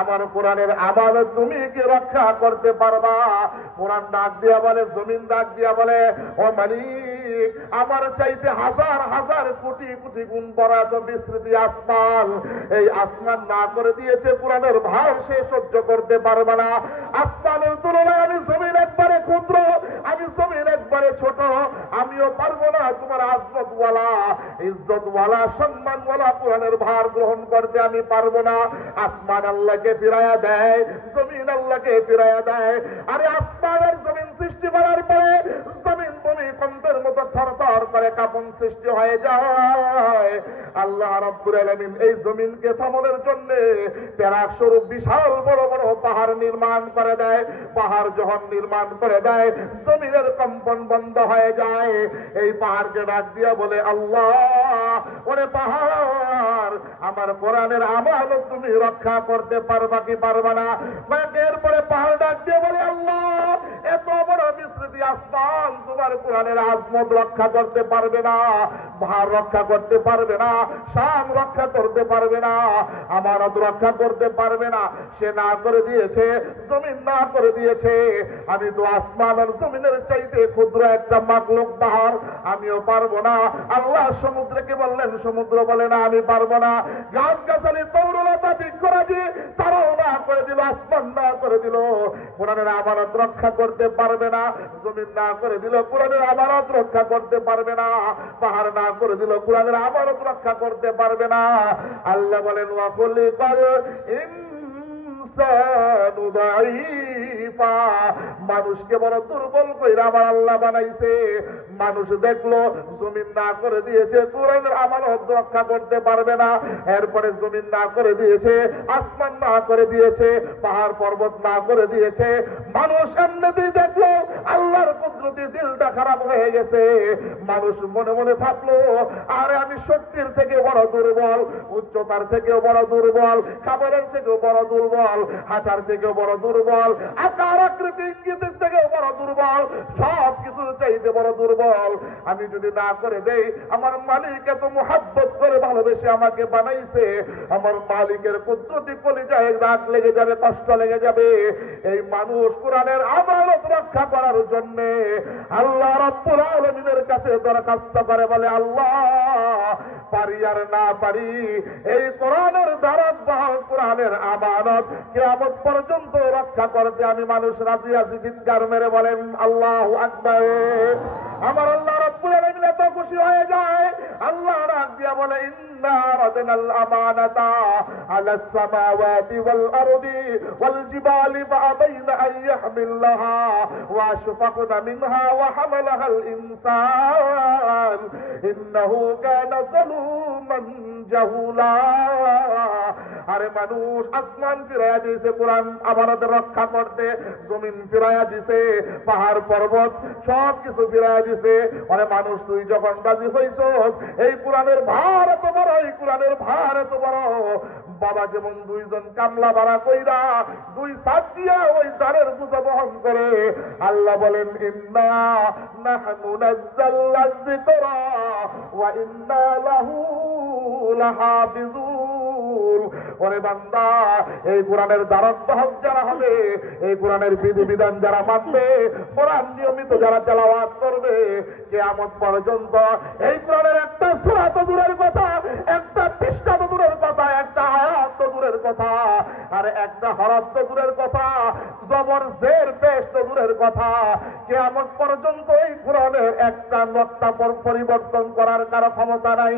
আমার কোরআনের আমানত তুমি কি রক্ষা করতে পারবা? কোরআন ডাক দিয়া বলে, জমিন ডাক দিয়া বলে, ও মালিক, আমার চাইতে হাজার হাজার কোটি কোটি গুণ বড় এত বিস্তৃতি আসমান, এই আসমান না করে দিয়েছে কোরআনের ভার সে সহ্য করতে পারবে না। আসমানের তুলনায় আমি জমিন একবারে ক্ষুদ্র, আমি জমিন একবারে ছোট, আমিও পারবো না তোমার আজমতওয়ালা, ইজ্জতওয়ালা, সম্মানওয়ালা কোরআনের ভার গ্রহণ করতে আমি পারবো না। আসমান আল্লাহকে ফিরাইয়া দেয়, জমিন আল্লাহকে ফিরাইয়া দেয়। আরে আসমান আর জমিন সৃষ্টি করার পরে জমিন ভূমিকম্পের মতো থরথর করে কাঁপন সৃষ্টি হয়ে যায়। আল্লাহ রাব্বুল আলামিন এই জমিনকে থামানোর জন্য প্যারাক স্বরূপ বিশাল বড় বড় পাহাড় নির্মাণ করে দেয়। পাহাড় যখন নির্মাণ করে দেয়, জমিনের কম্পন বন্ধ হয়ে যায়। এই পাহাড়কে ডাক দিয়া বলে, আল্লাহ, ওরে পাহাড়, আমার কোরআনের আমানত তুমি রক্ষা করতে পারবা কি পারবা না? এরপরে পাহাড় ডাক দিয়ে বলে, আল্লাহ, এত বড় বিস্তৃতি আসমান তোমার কোরআনের আজমত রক্ষা করতে পারবে না, ভার রক্ষা করতে পারবে না, শান রক্ষা করতে পারবে না, আমানত রক্ষা করতে পারবে না। সে না করে দিয়েছে, জমিন না করে দিয়েছে। আমি তো আসমান আর জমিনের চাইতে ক্ষুদ্র একটা মাখলুক পাহাড়, আমিও পারবো না। আল্লাহ সমুদ্রকে বললেন, সমুদ্র বলে না আমি পারবো না। গাছ গাছালি তরুলতা বৃক্ষরাজি তারাও না করে দিল, আসমান না করে দিল, কোরআনের আমানত রক্ষা করতে পারবে না। জমিন না করে দিল, কোরআনের আমানত রক্ষা করতে পারবে না। পাহাড় না করে দিল, কোরআনের আমানত রক্ষা করতে পারবে না। আল্লাহ বলেন, ওয়াকুলি কাল ইনসানু দাঈফা, মানুষকে বড় দুর্বল কইরা আমার আল্লাহ বানাইছে। মানুষ দেখলো জমিন না করে দিয়েছে, কোরআনের আমানত রক্ষা করতে পারবে না। এরপরে জমিন না করে দিয়েছে, আসমান না করে দিয়েছে, পাহাড় পর্বত না করে দিয়েছে। মানুষ এমনিতেই দেখলো আল্লাহর কুদরতি, দিলটা খারাপ হয়ে গেছে। মানুষ মনে মনে ভাবলো, আরে আমি শক্তির থেকে বড় দুর্বল, উচ্চতার থেকেও বড় দুর্বল, খাবারের থেকেও বড় দুর্বল, হাঁটার থেকেও বড় দুর্বল, আকার আকৃতি ইঙ্গিতের থেকেও বড় দুর্বল, সব কিছু চাইতে বড় দুর্বল। আমি যদি না করে দেই, আমার মালিক এত মুহাব্বত করে ভালোবেসে আমাকে বানাইছে, আমার মালিকের কুদরতি কলিজায় দাগ লেগে যাবে, কষ্ট লেগে যাবে। এই মানুষ কোরআনের আমানত রক্ষা করার জন্য আল্লাহ রাব্বুল আলামিনের কাছে দরখাস্ত করে, বলে, আল্লাহ, পারি আর না পারি, এই কোরআনের ধারাবাহিক কোরআনের আমানত কিয়ামত পর্যন্ত রক্ষা করতে আমি মানুষ রাজি আছি। চিৎকার মেরে বলেন আল্লাহু আকবার। আমার আল্লাহ রাব্বুল আলামিন এত খুশি হয়ে যায়, আল্লাহ ডাক দিয়া বলে, ইন্না রাদনাল আমানাতা আলাস সামাওয়াতি ওয়াল আরদি ওয়াল জিবালি ফাআবাইনা আন ইয়াহমিলনাহা ওয়া আশফাকনা মিনহা ওয়া হামালাহাল ইনসান ইন্নাহু কানা যালুমান জাহুলা। আরে মানুষ আসমান ফিরাইয়া দিয়েছে কোরআন আমানত রক্ষা করতে, জমিন ফিরাইয়া দিছে, পাহাড় পর্বত সব কিছু ফিরাইয়া দিছে। আরে মানুষ, তুই যখন রাজি হইছ, এই কোরআনের ভার এত বড়, এই কোরআনের ভার এত বড়। বাবা যেমন দুইজন কামলা ভাড়া কইরা দুই সাত দিয়া ওই দাঁড়ের বোঝা বহন করে, আল্লাহ বলেন, ইন্না নাহনু নাযালনা যিকরা ওয়া ইন্না লাহু লাহাফিজুন। ওরে বান্দা, এই কোরআনের ধারক যারা হবে, এই কোরআনের বিধিবিধান যারা মানবে, কোরআন নিয়মিত যারা তেলাওয়াত করবে, কিয়ামত পর্যন্ত এই কোরআনের একটা সূরা তো দূরের কথা, একটা পৃষ্ঠা তো দূরের কথা, একটা আয়াত তো দূরের কথা, আর একটা হরফ তো দূরের কথা, জবর জের পেশ তো দূরের কথা, কিয়ামত পর্যন্ত এই কোরআনের একটা নকশা পরিবর্তন করার কারো ক্ষমতা নাই।